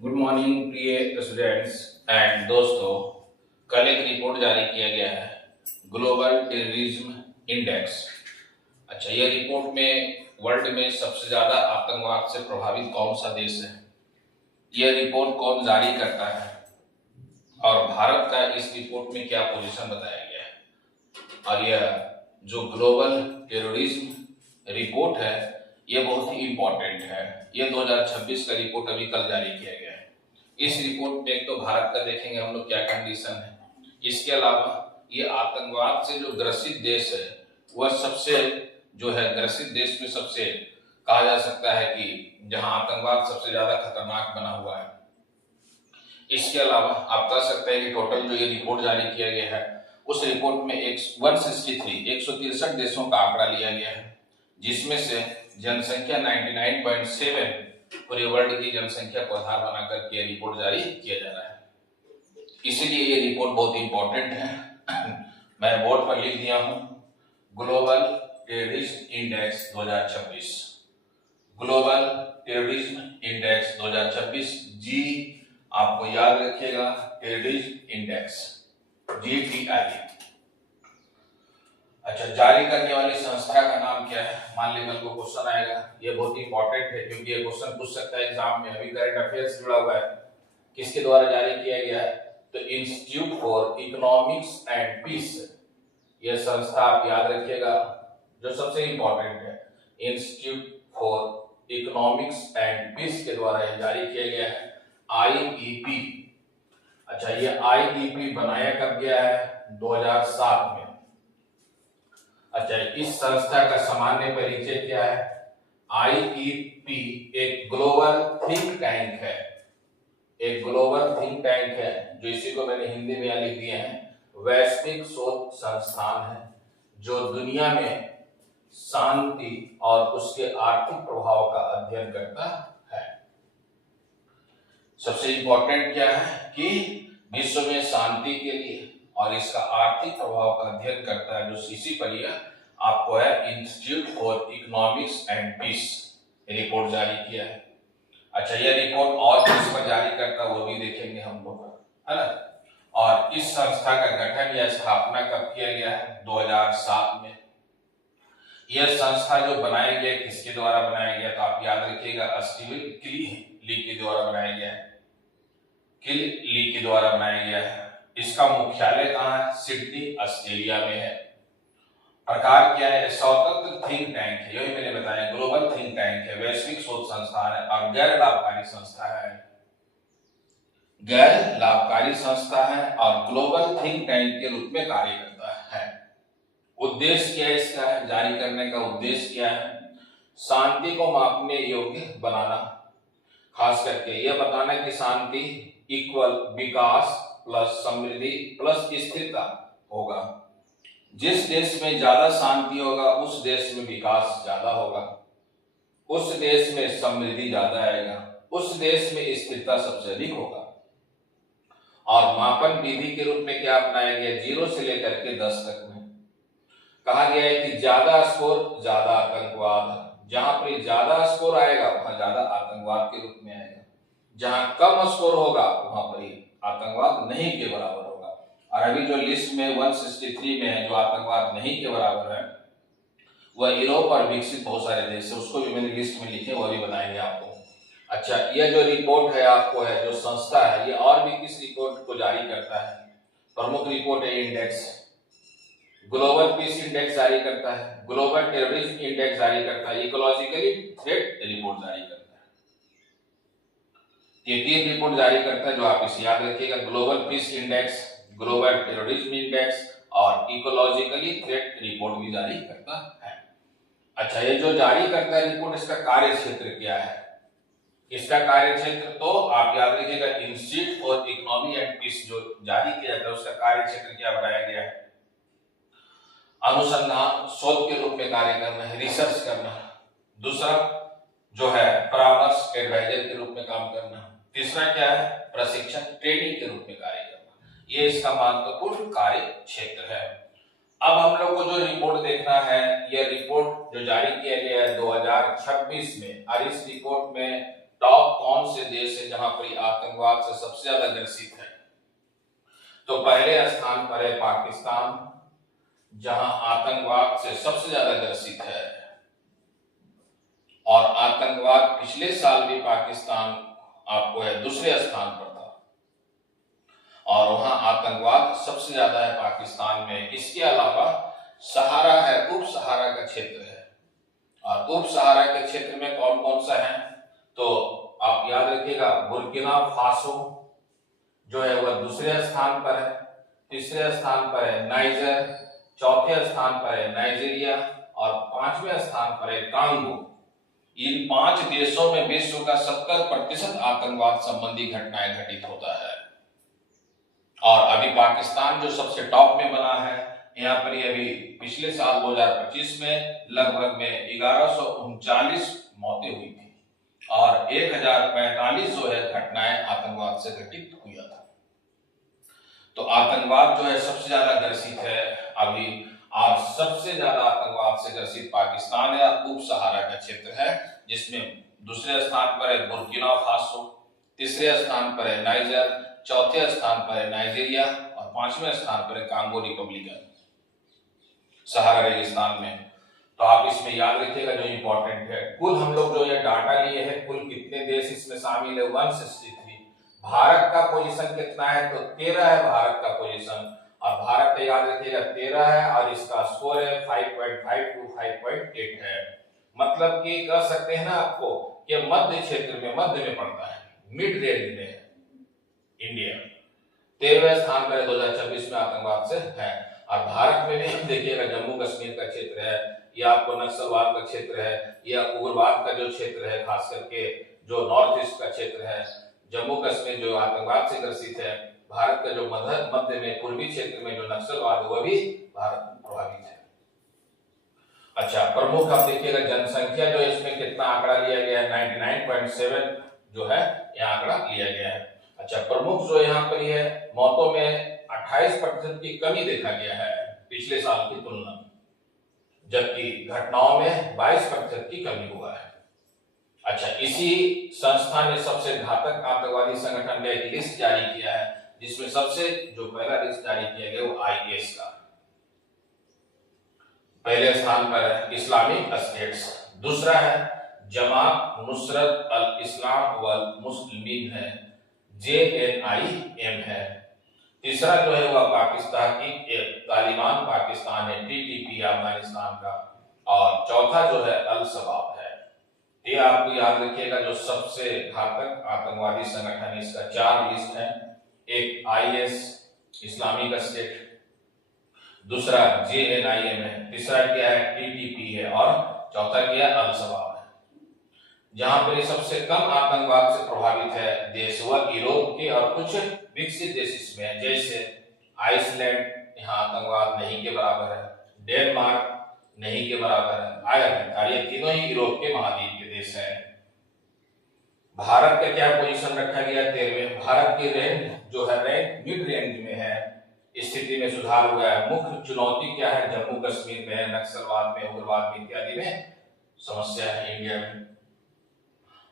Good morning प्रिय students and दोस्तों। कल एक रिपोर्ट जारी किया गया है ग्लोबल टेररिज्म इंडेक्स। अच्छा, यह रिपोर्ट में वर्ल्ड में सबसे ज्यादा आतंकवाद से प्रभावित कौन सा देश है, यह रिपोर्ट कौन जारी करता है और भारत का इस रिपोर्ट में क्या पोजीशन बताया गया है। और यह जो ग्लोबल टेररिज्म रिपोर्ट है यह बहुत ही इंपॉर्टेंट है। यह 2026 का रिपोर्ट अभी कल जारी किया गया है। इस रिपोर्ट में एक तो भारत का देखेंगे हम लोग क्या कंडीशन है, इसके अलावा ये आतंकवाद से जो ग्रसित देश है वह सबसे जो है ग्रसित देश में सबसे कहा जा सकता है कि जहां आतंकवाद सबसे ज्यादा खतरनाक बना हुआ है। इसके अलावा आप कह सकते हैं कि टोटल जो ये रिपोर्ट जारी किया गया है उस रिपोर्ट में 163 देशों का आंकड़ा लिया गया है, जिसमें से जनसंख्या 99.7 पूरे वर्ल्ड की जनसंख्या को आधार बनाकर के रिपोर्ट जारी किया जा रहा है। इसीलिए ये रिपोर्ट बहुत इंपॉर्टेंट है। मैं बोर्ड पर लिख दिया हूं global terrorism index 2026, global terrorism index 2026 जी। आपको याद रखिएगा टेररिज्म इंडेक्स GTI। अच्छा, जारी करने वाली संस्था का नाम क्या है, मान लीजिए कल को क्वेश्चन आएगा, ये बहुत इंपॉर्टेंट है क्योंकि ये क्वेश्चन पूछ सकता है एग्जाम में। अभी करंट अफेयर्स जुड़ा हुआ है, किसके द्वारा जारी किया गया है, तो institute for economics and peace. यह संस्था आप याद रखिएगा जो सबसे इंपॉर्टेंट है, institute for economics and peace के द्वारा यह जारी किया गया है IEP। अच्छा, ये IEP बनाया कब गया है, 2007 में। अच्छा, इस संस्था का सामान्य परिचय क्या है, IEP एक ग्लोबल थिंक टैंक है, एक ग्लोबल थिंक टैंक है जो इसी को मैंने हिंदी में लिख दिए हैं वैश्विक शोध संस्थान है, जो दुनिया में शांति और उसके आर्थिक प्रभाव का अध्ययन करता है। सबसे इंपॉर्टेंट क्या है कि विश्व में शांति के लिए और इसका आर्थिक प्रभाव का अध्ययन करता है, जो इसी पर यह आपको है institute for economics and peace report जारी किया है। अच्छा, यह रिपोर्ट और किस पर जारी करता है वो भी देखेंगे हम लोग, है ना। और इस संस्था का गठन या स्थापना कब किया गया है, 2007 में। यह संस्था जो बनाया गया किसके द्वारा बनाया गया, तो आप याद रखिएगा स्टीवन किली के द्वारा बनाया गया है, किली के द्वारा बनाया गया है। इसका मुख्यालय कहाँ है, सिडनी ऑस्ट्रेलिया में है। प्रकार क्या है, स्वतंत्र थिंक टैंक है, यही मैंने बताया ग्लोबल थिंक टैंक है, वैश्विक शोध संस्थान है और गैर लाभकारी संस्था है, गैर लाभकारी संस्था है और ग्लोबल थिंक टैंक के रूप में कार्य करता है। उद्देश्य क्या है इसका, जारी करने का उद्देश्य क्या है, शांति को मापने योग्य बनाना, खास करके यह बताना कि शांति इक्वल विकास प्लस समृद्धि प्लस स्थिरता होगा। जिस देश में ज्यादा शांति होगा उस देश में विकास ज्यादा होगा, उस देश में समृद्धि ज्यादा आएगा, उस देश में स्थिरता सबसे अधिक होगा। और मापन विधि के रूप में क्या अपनाया गया, 0 से लेकर के 10 तक में कहा गया है कि ज्यादा स्कोर ज्यादा आतंकवाद, जहां पर ज्यादा स्कोर आएगा वहां ज्यादा आतंकवाद के रूप में आएगा, जहां कम स्कोर होगा वहां पर आतंकवाद नहीं के बराबर होगा। और अभी जो लिस्ट में 163 में है जो आतंकवाद नहीं के बराबर है, वह यूरोप और विकसित बहुत सारे देश है, उसको भी मैंने लिस्ट में लिखे, वह भी बताएंगे आपको। अच्छा, यह जो रिपोर्ट है आपको है जो संस्था है, ये और भी किस रिपोर्ट को जारी करता है, प्रमुख रिपोर्ट है इंडेक्स, ग्लोबल पीस इंडेक्स जारी करता है, ग्लोबल टेररिज्म इंडेक्स जारी करता है, इकोलॉजिकली थ्रेट रिपोर्ट जारी करता है। ये 3 रिपोर्ट जारी करता है जो आप इसे याद रखिएगा, global peace index, global terrorism index और इकोलॉजिकली थ्रेट रिपोर्ट भी जारी करता है। अच्छा, ये जो जारी करता है रिपोर्ट, इसका कार्य क्षेत्र क्या है, इसका कार्य क्षेत्र तो आप याद रखिएगा institute for economy and peace जो जारी किया जाता है उसका कार्य क्षेत्र क्या बनाया गया है, अनुसंधान शोध के रूप में कार्य करना है, रिसर्च करना। दूसरा जो है परामर्श एडवाइजर के रूप में काम करना। तीसरा क्या है, प्रशिक्षण ट्रेनिंग के रूप में कार्य करना। ये इसका महत्वपूर्ण कार्य क्षेत्र है। अब हम लोग को जो रिपोर्ट देखना है, यह रिपोर्ट जो जारी किया गया है 2026 में, और इस रिपोर्ट में टॉप कौन से देश है जहां जहां पर आतंकवाद से सबसे ज्यादा ग्रसित है। तो पहले स्थान पर है पाकिस्तान, जहां आतंकवाद से सबसे ज्यादा ग्रसित है, और आतंकवाद पिछले साल भी पाकिस्तान आपको है दूसरे स्थान पर था, और वहां आतंकवाद सबसे ज्यादा है पाकिस्तान में। इसके अलावा सहारा है, उप सहारा का क्षेत्र है, और उप सहारा के क्षेत्र में कौन कौन सा है, तो आप याद रखिएगा बुर्किना फासो जो है वह दूसरे स्थान पर है, तीसरे स्थान पर है नाइजर, चौथे स्थान पर है नाइजीरिया, और पांचवें स्थान पर है कांगो। इन 5 देशों में विश्व का 70% आतंकवाद संबंधी घटनाएं घटित होता है। और अभी पाकिस्तान जो सबसे टॉप में बना है, यहाँ पर अभी पिछले साल 2025 में लगभग में 1139 मौतें हुई थी, और 1045 जो है घटनाएं आतंकवाद से घटित हुआ था। तो आतंकवाद जो है सबसे ज्यादा ग्रसित है अभी, और सबसे ज्यादा आतंकवाद से ग्रसित पाकिस्तान है, उप सहारा का क्षेत्र है, जिसमें दूसरे स्थान पर है बुर्किना फासो, तीसरे स्थान पर है नाइजर, चौथे स्थान पर है नाइजीरिया, और पांचवें स्थान पर है कांगो रिपब्लिकन सहारा रेगिस्तान में। तो आप इसमें याद रखिएगा जो इंपॉर्टेंट है, कुल हम लोग जो ये डाटा लिए हैं, कुल कितने देश इसमें शामिल है 163। भारत का पोजीशन कितना है, तो 13 है भारत का पोजीशन, और भारत का याद रखिएगा 13 है, और इसका स्कोर है 5.5 to 5.8 है। मतलब कि कह सकते हैं ना आपको कि मध्य क्षेत्र में, मध्य में पड़ता है, मिड रेंज में इंडिया 13वें स्थान पर 2026 में आतंकवाद से है। और भारत में भी देखिएगा जम्मू कश्मीर का क्षेत्र है, या आपको नक्सलवाद का क्षेत्र है, या उग्रवाद का जो क्षेत्र है, खास करके जो नॉर्थ ईस्ट का क्षेत्र है, जम्मू कश्मीर जो आतंकवाद से ग्रसित है, भारत का जो मध्य में पूर्वी क्षेत्र में जो नक्सलवाद वह भी भारत में प्रभावित है। अच्छा, प्रमुख आप देखिएगा जनसंख्या जो इसमें कितना आंकड़ा लिया गया है, 99.7 जो है यह आंकड़ा लिया गया है। अच्छा, प्रमुख जो यहाँ पर है, मौतों में 28% की कमी देखा गया है पिछले साल की तुलना में, जबकि घटनाओं में 22% की कमी हुआ है। अच्छा, इसी संस्था ने सबसे घातक आतंकवादी संगठन का एक लिस्ट जारी किया है, जिसमें सबसे जो पहला लिस्ट जारी किया गया वो आईएस का, पहले स्थान पर है इस्लामिक स्टेट्स, दूसरा है जमात नुसरत अल इस्लाम वल मुस्लिमीन है, JNIM है, तीसरा जो है वह पाकिस्तान की तालिबान पाकिस्तान है, TTP अफगानिस्तान का, और चौथा जो है अल शबाब है। ये आपको याद रखिएगा जो सबसे घातक आतंकवादी संगठन, इसका 4 लिस्ट है, एक IS इस्लामिक स्टेट, दूसरा JNIM है, तीसरा क्या है TTP है, और चौथा क्या है अल शबाब है। जहां पर सबसे कम आतंकवाद से प्रभावित है देश वह यूरोप के और कुछ विकसित देश इसमें है, जैसे आइसलैंड यहाँ आतंकवाद नहीं के बराबर है, डेनमार्क नहीं के बराबर है, आयरलैंड, ये तीनों ही यूरोप के महाद्वीप के देश हैं। भारत का क्या पोजीशन रखा गया 13वें। भारत की रैंक जो है रैंक मिड रेंज में है, स्थिति में सुधार हुआ है। मुख्य चुनौती क्या है, जम्मू कश्मीर में है, नक्सलवाद में, उग्रवाद में इत्यादि में समस्या है इंडिया में।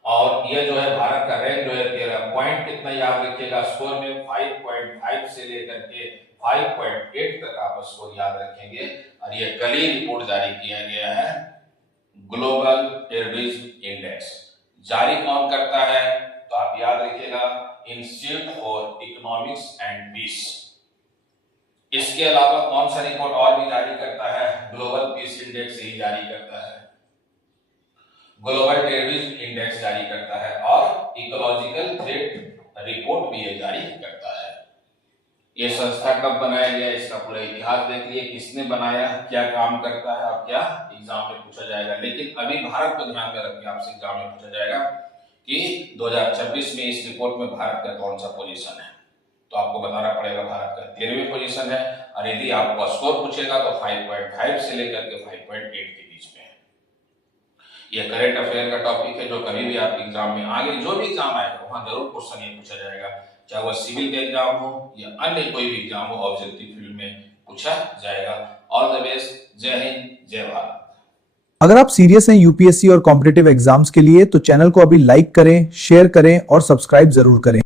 और यह जो है भारत का रैंक जो है 13 पॉइंट कितना याद रखिएगा, स्कोर में 5.5 से लेकर के 5.8 तक आप स्कोर याद रखेंगे। और ये कल ही रिपोर्ट जारी किया गया है, ग्लोबल टेररिज्म इंडेक्स जारी कौन करता है, तो आप याद रखिएगा institute for economics and peace. इसके अलावा कौन सा रिपोर्ट और भी जारी करता है, ग्लोबल पीस इंडेक्स ही जारी करता है, ग्लोबल टेररिज्म इंडेक्स जारी करता है, और इकोलॉजिकल थ्रेट रिपोर्ट भी ये जारी करता है। ये संस्था कब बनाया गया, इसका पूरा इतिहास देख लिए, किसने बनाया, क्या काम करता है, और क्या एग्जाम में पूछा जाएगा। लेकिन अभी भारत को ध्यान में रख के आपसे एग्जाम में पूछा जाएगा कि 2026 में इस रिपोर्ट में भारत का कौन सा पोजीशन है, तो आपको बताना पड़ेगा भारत का 13वें पोजीशन है। और यदि आपको स्कोर पूछेगा तो 5.5 से लेकर के 5.8 के बीच में है। यह करंट अफेयर का टॉपिक है, जो कभी भी आप एग्जाम में आगे जो भी एग्जाम आएगा वहां जरूर क्वेश्चन ये पूछा जाएगा, चाहे वह सिविल का एग्जाम हो या अन्य कोई भी एग्जाम हो, ऑब्जेक्टिव फील्ड में पूछा जाएगा। ऑल द बेस्ट, जय हिंद, जय भारत। अगर आप सीरियस हैं यूपीएससी और कॉम्पिटिटिव एग्जाम्स के लिए तो चैनल को अभी लाइक करें, शेयर करें और सब्सक्राइब जरूर करें।